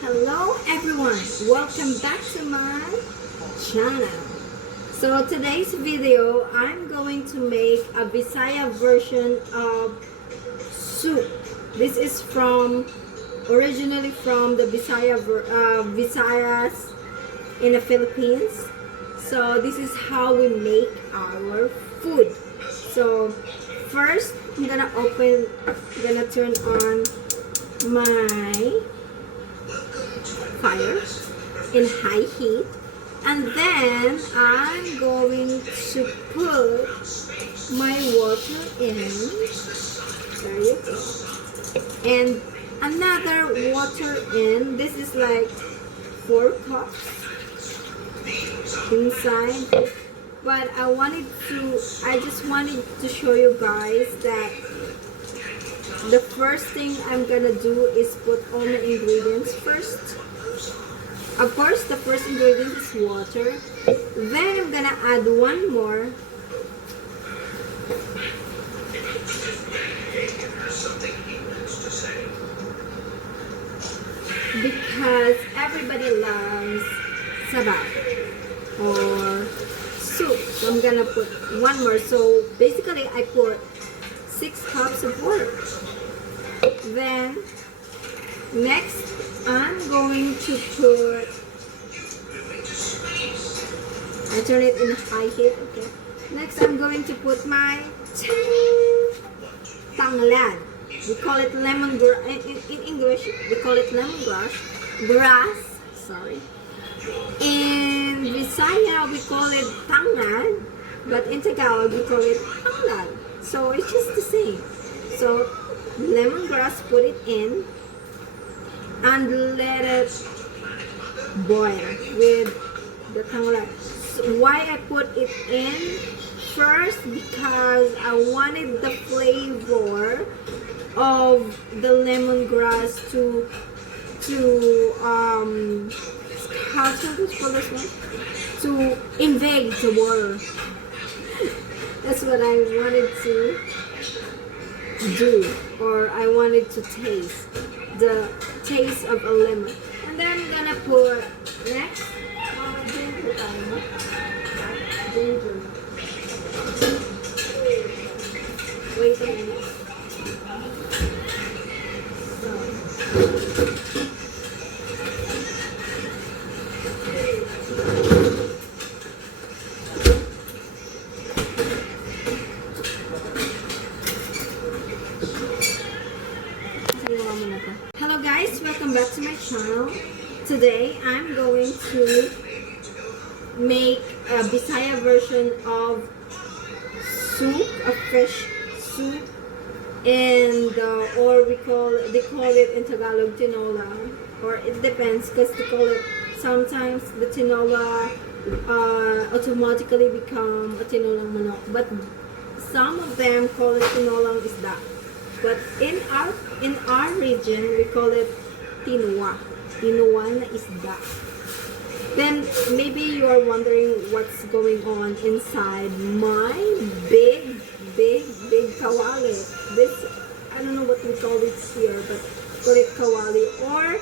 Hello everyone, welcome back to my channel. So today's video, I'm going to make a Bisaya version of soup. This is originally from the Visayas in the Philippines. So this is how we make our food. So first, I'm gonna turn on my fire in high heat, and then I'm going to put my water in. There you go. And another water in. This is like 4 cups inside. But I just wanted to show you guys that the first thing I'm gonna do is put all my ingredients first. Of course, the first ingredient is water. Then I'm gonna add one more. Because everybody loves sabaw or soup. So I'm gonna put one more. So basically I put 6 cups of water. Then next I'm going to put, I turn it in high heat, okay. Next I'm going to put my tanglad. We call it lemongrass. In English we call it lemongrass. Sorry. In Bisaya we call it tanglad, but in Tagalog we call it tanglad. So it's just the same. So lemongrass, put it in and let it boil with the tanglad. So why I put it in first? Because I wanted the flavor of the lemongrass to how to call this one? To invade the water. That's what I wanted to do, or I wanted to taste the taste of a lemon. And then I'm gonna put next ginger. Wait a minute. Hello guys, welcome back to my channel. Today I'm going to make a Bisaya version of soup, a fish soup, and or they call it in Tagalog tinola, or it depends because they call it, sometimes the tinola automatically become a tinolang manok, but some of them call it tinolang isda. But in our region, we call it Tinuwa na Isda. Then maybe you are wondering what's going on inside my big kawali. This, I don't know what we call it here, but call it kawali, or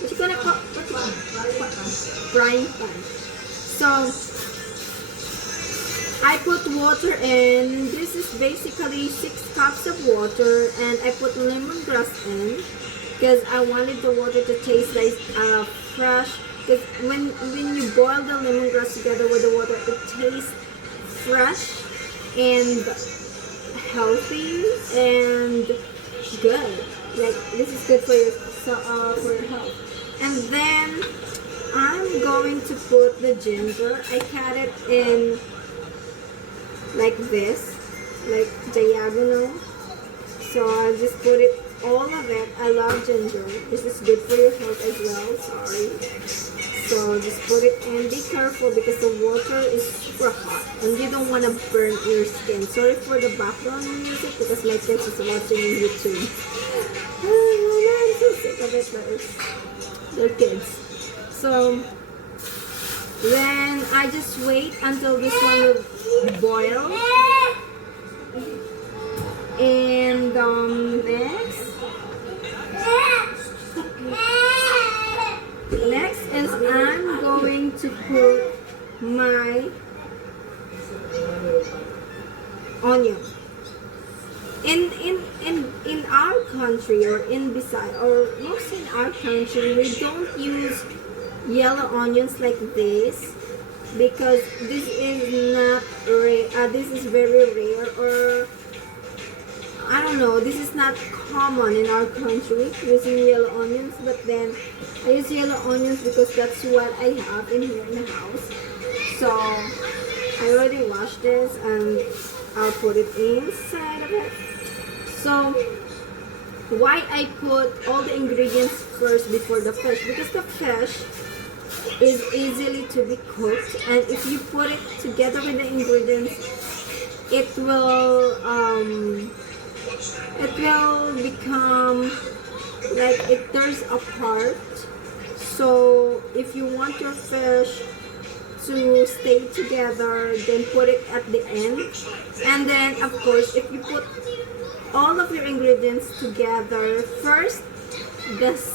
what you gonna call frying pan. So I put water in. This is basically 6 cups of water, and I put lemongrass in because I wanted the water to taste like fresh. Because when you boil the lemongrass together with the water, it tastes fresh and healthy and good. Like, this is good for your health. And then I'm going to put the ginger. I cut it in like this, like diagonal. So I'll just put it, all of it. I love ginger. This is good for your health as well. Sorry. So just put it in. Be careful because the water is super hot and you don't want to burn your skin. Sorry for the background music because my kids is watching YouTube. I'm so sick of it, but they're kids. So then I just wait until this one will boil. And next put my onion. In our country, or in Bisaya, or mostly in our country, we don't use yellow onions like this, because this is not rare. This is very rare, or I don't know. This is not common in our country using yellow onions. But then I use yellow onions because that's what I have in here in the house. So I already washed this and I'll put it inside of it. So why I put all the ingredients first before the fish? Because the fish is easily to be cooked, and if you put it together with the ingredients, it will become like it tears apart. So if you want your fish to stay together, then put it at the end. And then of course, if you put all of your ingredients together first, the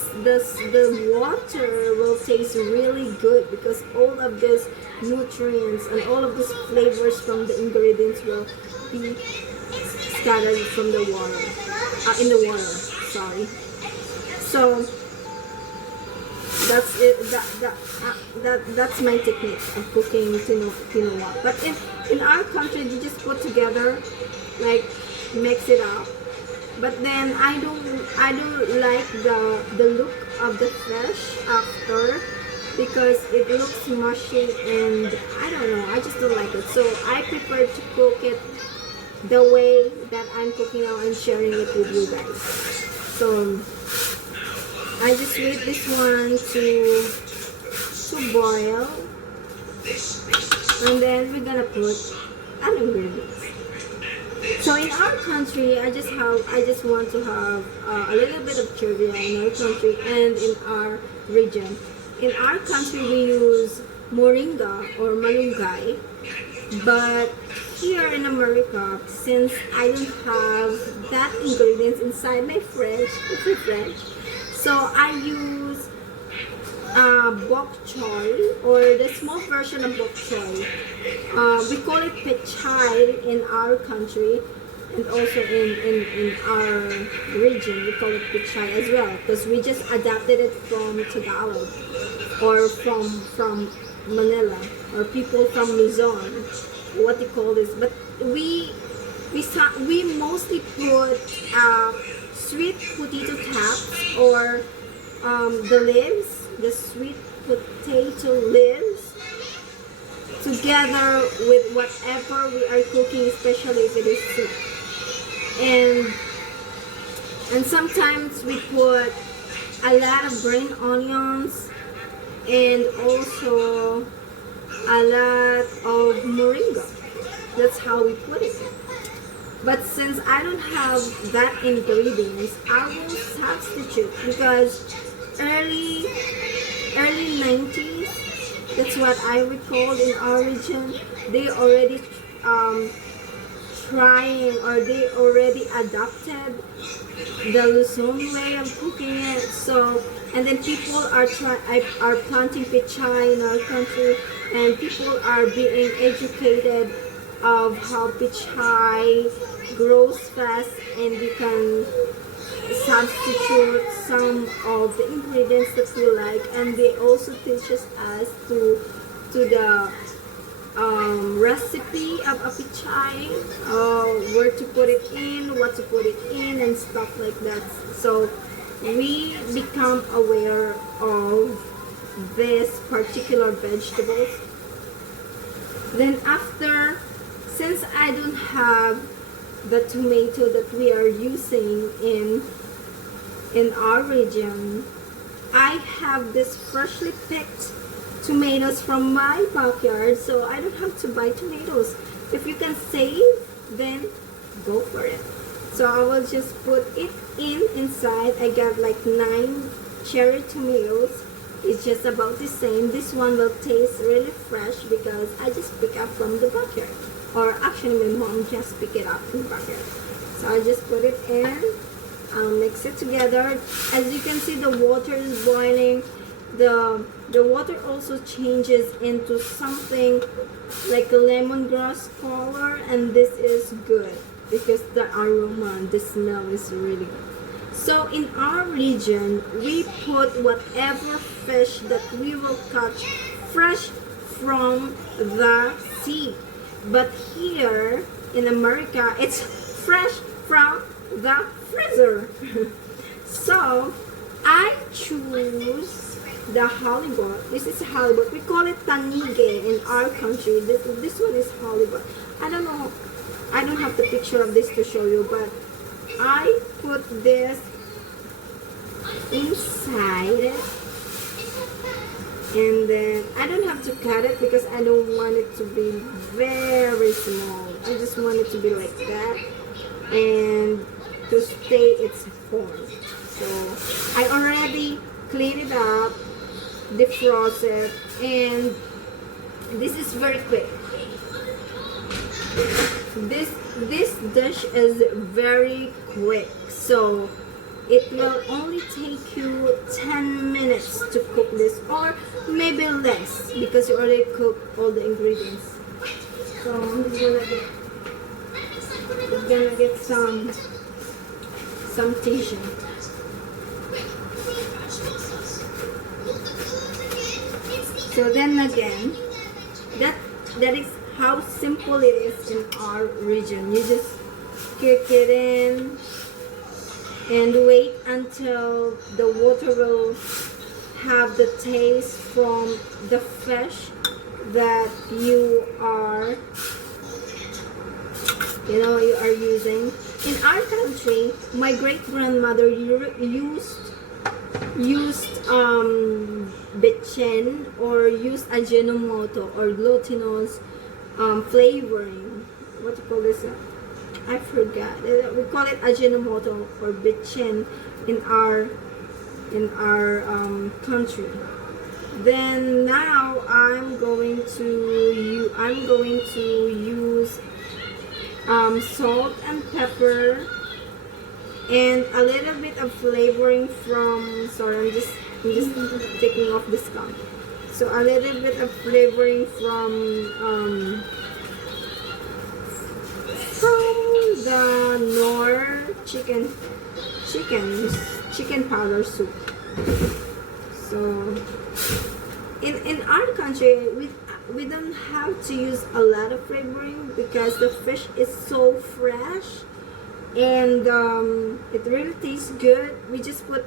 water will taste really good, because all of these nutrients and all of these flavors from the ingredients will be scattered from the water, in the water, sorry. So that's it. That's my technique of cooking Tinuwa. But in our country, you just put together, like mix it up. But then I don't like the look of the fish after, because it looks mushy, and I don't know, I just don't like it. So I prefer to cook it the way that I'm cooking now and sharing it with you guys. So I just wait this one to boil, and then we're gonna put other ingredients. So in our country, I just want to have a little bit of trivia in our country and in our region. In our country, we use moringa or malunggay, but here in America, since I don't have that ingredients inside my fridge, so I use bok choy, or the small version of bok choy. We call it pechay in our country, and also in our region we call it pechay as well, because we just adapted it from Tagalog, or from Manila, or people from Luzon, what they call this. But we mostly put sweet potato caps, or the leaves, the sweet potato leaves, together with whatever we are cooking, especially if it is soup. And sometimes we put a lot of green onions, and also a lot of moringa. That's how we put it. But since I don't have that ingredients, I will substitute, because early 90s, that's what I recall in our region, they already trying, or they already adopted the Luzon way of cooking it. So, and then people are planting pechay in our country, and people are being educated of how pechay grows fast, and you can substitute some of the ingredients that you like. And they also teaches us to the recipe of a pechay, where to put it in, what to put it in, and stuff like that. So we become aware of this particular vegetables. Then after, since I don't have the tomato that we are using in our region, I have this freshly picked tomatoes from my backyard, so I don't have to buy tomatoes. If you can save, then go for it. So I will just put it inside. I got like 9 cherry tomatoes. It's just about the same. This one will taste really fresh because I just pick up from the backyard, or actually my mom just picked it up from the backyard. So I just put it in. I'll mix it together. As you can see, the water is boiling. the water also changes into something like a lemongrass color, and this is good because the aroma, the smell is really good. So in our region, we put whatever fish that we will catch fresh from the sea. But here in America, it's fresh from the freezer. So I choose the halibut. This is halibut. We call it tanige in our country. This one is halibut. I don't know. I don't have the picture of this to show you, but I put this inside it, and then I don't have to cut it because I don't want it to be very small. I just want it to be like that and to stay its form. So I already cleaned it up, defrost it, and this is very quick. This dish is very quick, so it will only take you 10 minutes to cook this, or maybe less because you already cooked all the ingredients. So I'm just gonna get some tissue. So then again, that is how simple it is in our region. You just kick it in and wait until the water will have the taste from the fish that you are using. In our country, my great grandmother used bitchin or used ajinomoto or glutinous flavoring. What do you call this? I forgot. We call it ajinomoto or bitchin in our country. Then now I'm going to use salt and pepper and a little bit of flavoring from. Sorry, I'm just taking off this gum. So a little bit of flavoring from the Knorr chicken powder soup. So in our country, we don't have to use a lot of flavoring because the fish is so fresh and it really tastes good. We just put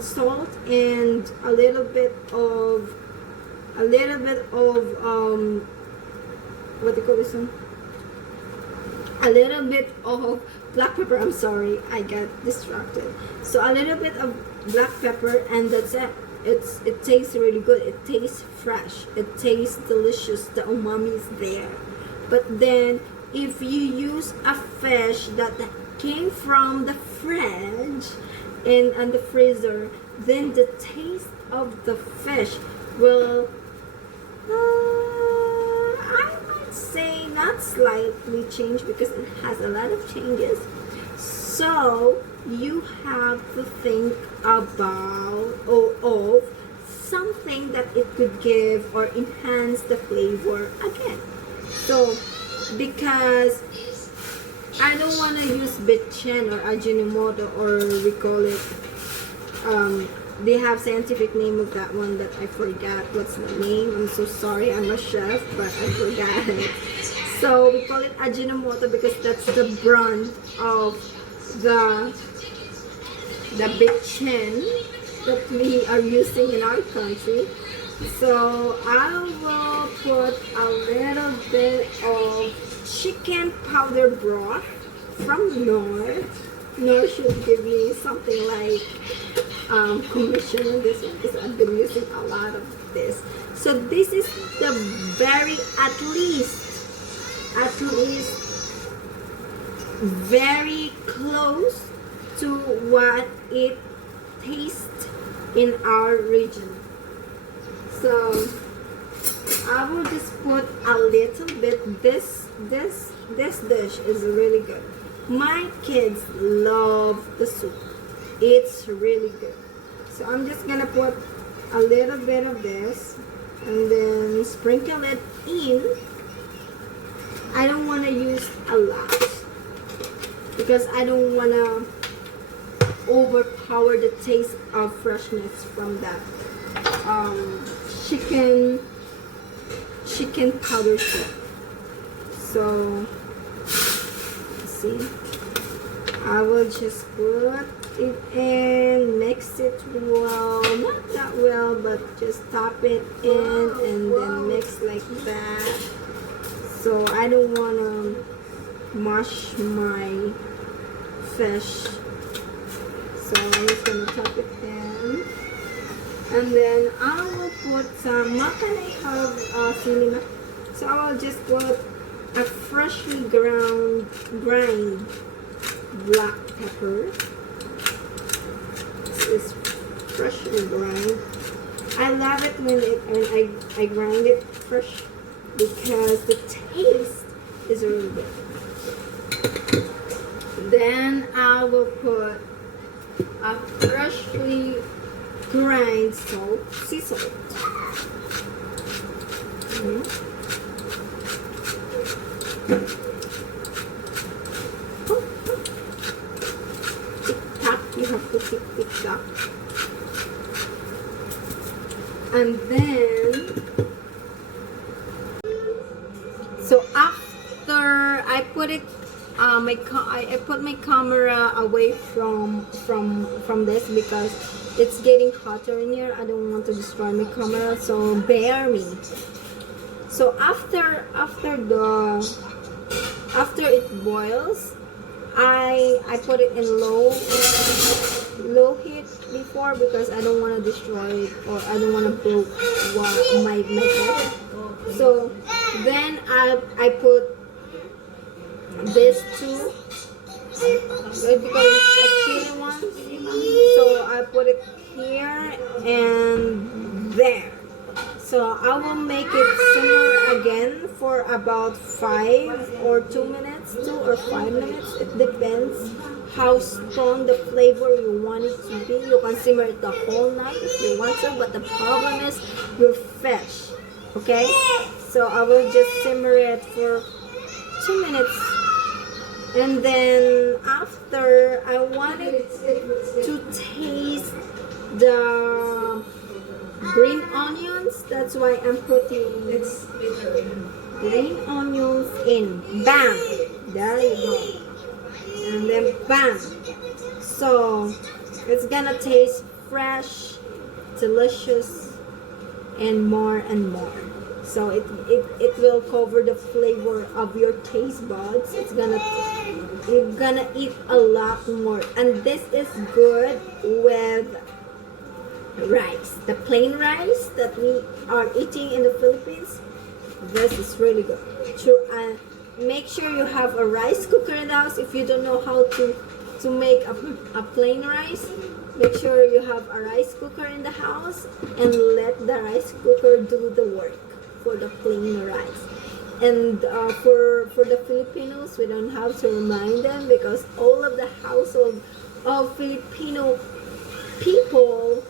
salt and a little bit of what do you call this one? A little bit of black pepper. I'm sorry, I got distracted. So a little bit of black pepper, and that's it. It tastes really good. It tastes fresh. It tastes delicious. The umami is there. But then if you use a fish that came from the fridge and the freezer, then the taste of the fish will I might say not slightly change because it has a lot of changes. So you have to think about of something that it could give or enhance the flavor again. So because I don't want to use bitchin or ajinomoto, or we call it they have scientific name of that one that I forgot what's the name. I'm so sorry, I'm a chef, but I forgot it. So we call it ajinomoto because that's the brand of the bitchin that we are using in our country. So I will put a little bit of chicken powder broth from Knorr. Knorr should give me something like commission on this one because I've been using a lot of this. So this is the very at least very close to what it tastes in our region. So I will just put a little bit. This dish is really good. My kids love the soup. It's really good. So I'm just gonna put a little bit of this and then sprinkle it in. I don't want to use a lot because I don't want to overpower the taste of freshness from that chicken powder soup. So see, I will just put it in, mix it well, not that well, but just tap it in and then mix like that. So I don't want to mush my fish. So I'm just gonna tap it in, and then I will put some. What can I have cinema? So I will just put a freshly grind black pepper. This is freshly grind. I love it when I grind it fresh because the taste is really good. Then I will put a freshly grind sea salt. Tick tock, you have to tick tock. And then, so after I put it, I put my camera away from this because it's getting hotter in here. I don't want to destroy my camera, so bear me. So after it boils, I put it in low heat before because I don't want to destroy it or I don't want to broke my method. So then I put this too because it's a chili one. So I put it here and there. So I will make it simmer again for about 5 or 2 minutes, 2 or 5 minutes. It depends how strong the flavor you want it to be. You can simmer it the whole night if you want to, but the problem is your fish. Okay? So I will just simmer it for 2 minutes. And then after, I wanted to taste the green onions. That's why I'm putting green onions in. Bam! There you go. And then bam! So it's gonna taste fresh, delicious, and more and more. So it will cover the flavor of your taste buds. You're gonna eat a lot more. And this is good with rice, the plain rice that we are eating in the Philippines. This is really good. Make sure you have a rice cooker in the house. If you don't know how to make a plain rice, make sure you have a rice cooker in the house and let the rice cooker do the work for the plain rice. And for the Filipinos, we don't have to remind them because all of the household of Filipino people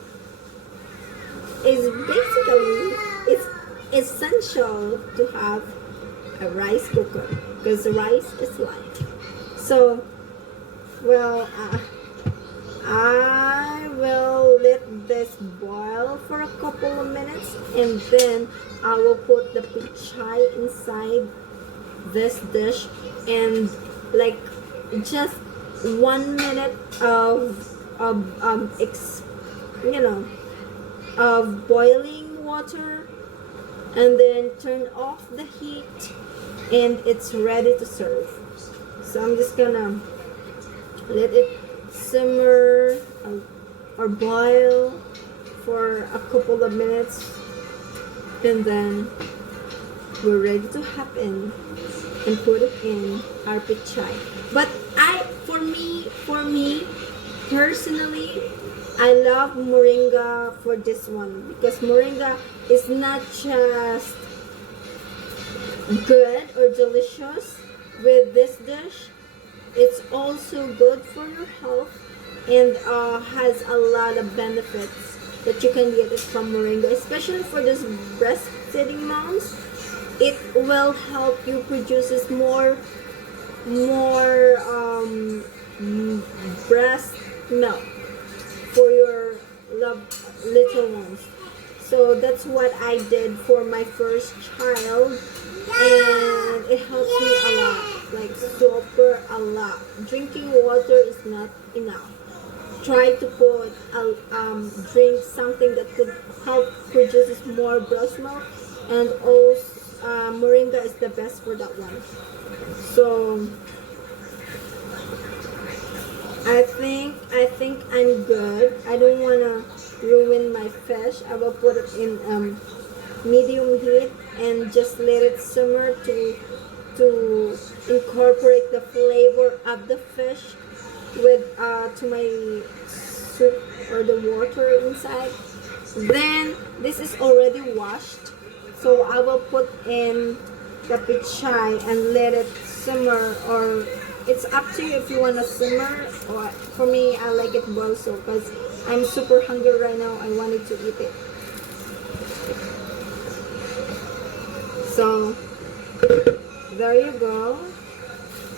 is basically, it's essential to have a rice cooker because rice is life. So, well, I will let this boil for a couple of minutes and then I will put the pichay inside this dish and like just 1 minute of boiling water and then turn off the heat and it's ready to serve. So I'm just gonna let it simmer or boil for a couple of minutes and then we're ready to hop in and put it in our pichay. But for me personally, I love moringa for this one because moringa is not just good or delicious with this dish, it's also good for your health and has a lot of benefits that you can get it from moringa, especially for those breastfeeding moms. It will help you produces more breast milk for your little ones. So that's what I did for my first child, and it helps me a lot, like super a lot. Drinking water is not enough. Try to put drink something that could help produces more breast milk, and also moringa is the best for that one. So I think I'm good. I don't wanna ruin my fish. I will put it in medium heat and just let it simmer to incorporate the flavor of the fish with to my soup or the water inside. Then this is already washed, so I will put in the pichay and let it simmer, or it's up to you if you want to simmer, or for me I like it boiled, so because I'm super hungry right now, I wanted to eat it. So there you go.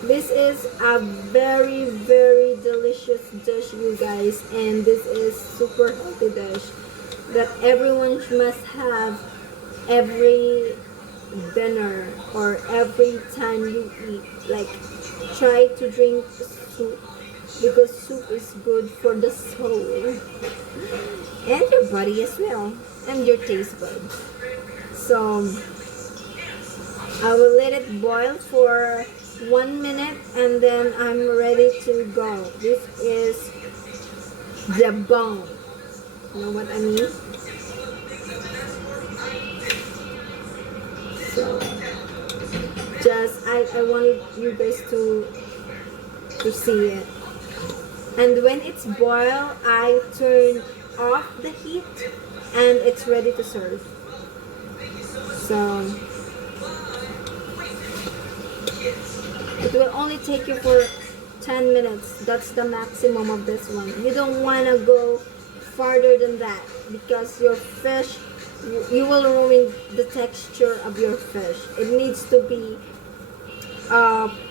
This is a very very delicious dish, you guys, and this is super healthy dish that everyone must have every dinner or every time you eat. Like, try to drink soup because soup is good for the soul and your body as well, and your taste buds. So I will let it boil for 1 minute and then I'm ready to go. This is the bone. You know what I mean? So just I wanted you guys to see it. And when it's boiled, I turn off the heat and it's ready to serve. So it will only take you for 10 minutes. That's the maximum of this one. You don't want to go farther than that because your fish, you will ruin the texture of your fish. It needs to be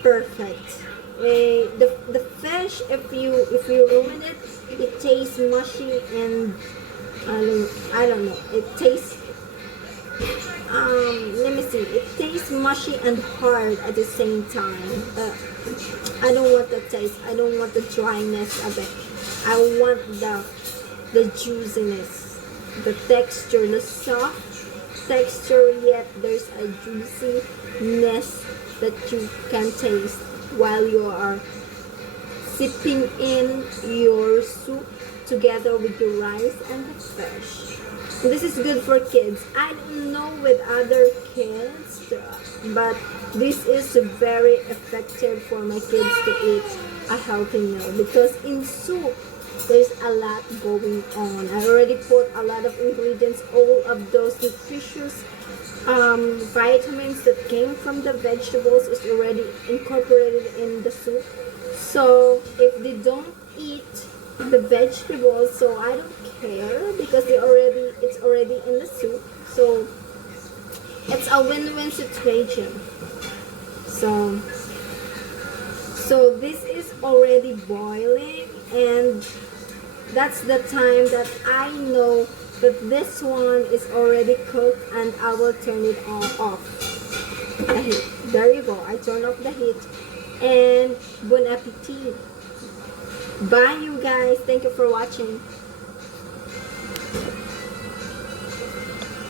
perfect. The fish, if you ruin it, it tastes mushy and I don't know. It tastes let me see. It tastes mushy and hard at the same time. I don't want the taste. I don't want the dryness of it. I want the juiciness, the texture, the soft texture, yet there's a juiciness that you can taste while you are sipping in your soup together with your rice and the fish. This is good for kids. I don't know with other kids, but this is very effective for my kids to eat a healthy meal, because in soup there's a lot going on. I already put a lot of ingredients, all of those nutritious vitamins that came from the vegetables is already incorporated in the soup. So if they don't eat the vegetables, so I don't care because it's already in the soup. So it's a win-win situation. So this is already boiling, and that's the time that I know that this one is already cooked, and I will turn it off the heat. There you go. I turn off the heat, and bon appetit. Bye, you guys. Thank you for watching.